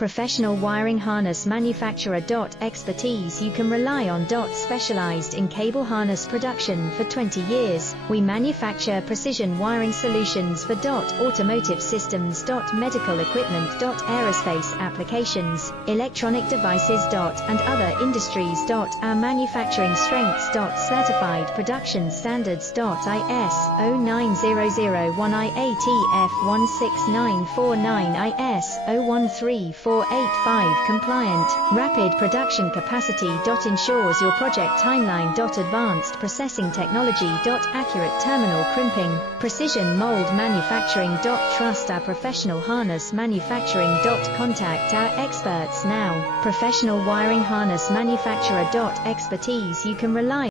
Professional wiring harness manufacturer. Expertise you can rely on. Specialized in cable harness production for 20 years. We manufacture precision wiring solutions for automotive systems. Medical equipment. Aerospace applications, electronic devices. And other industries. Our manufacturing strengths. Certified production standards. IS 09001 IATF 16949 IS 013485 compliant. Rapid production capacity. Ensures your project timeline. Advanced processing technology. Accurate terminal crimping. Precision mold manufacturing. Trust our professional harness manufacturing. Contact our experts now. Professional wiring harness manufacturer. Expertise you can rely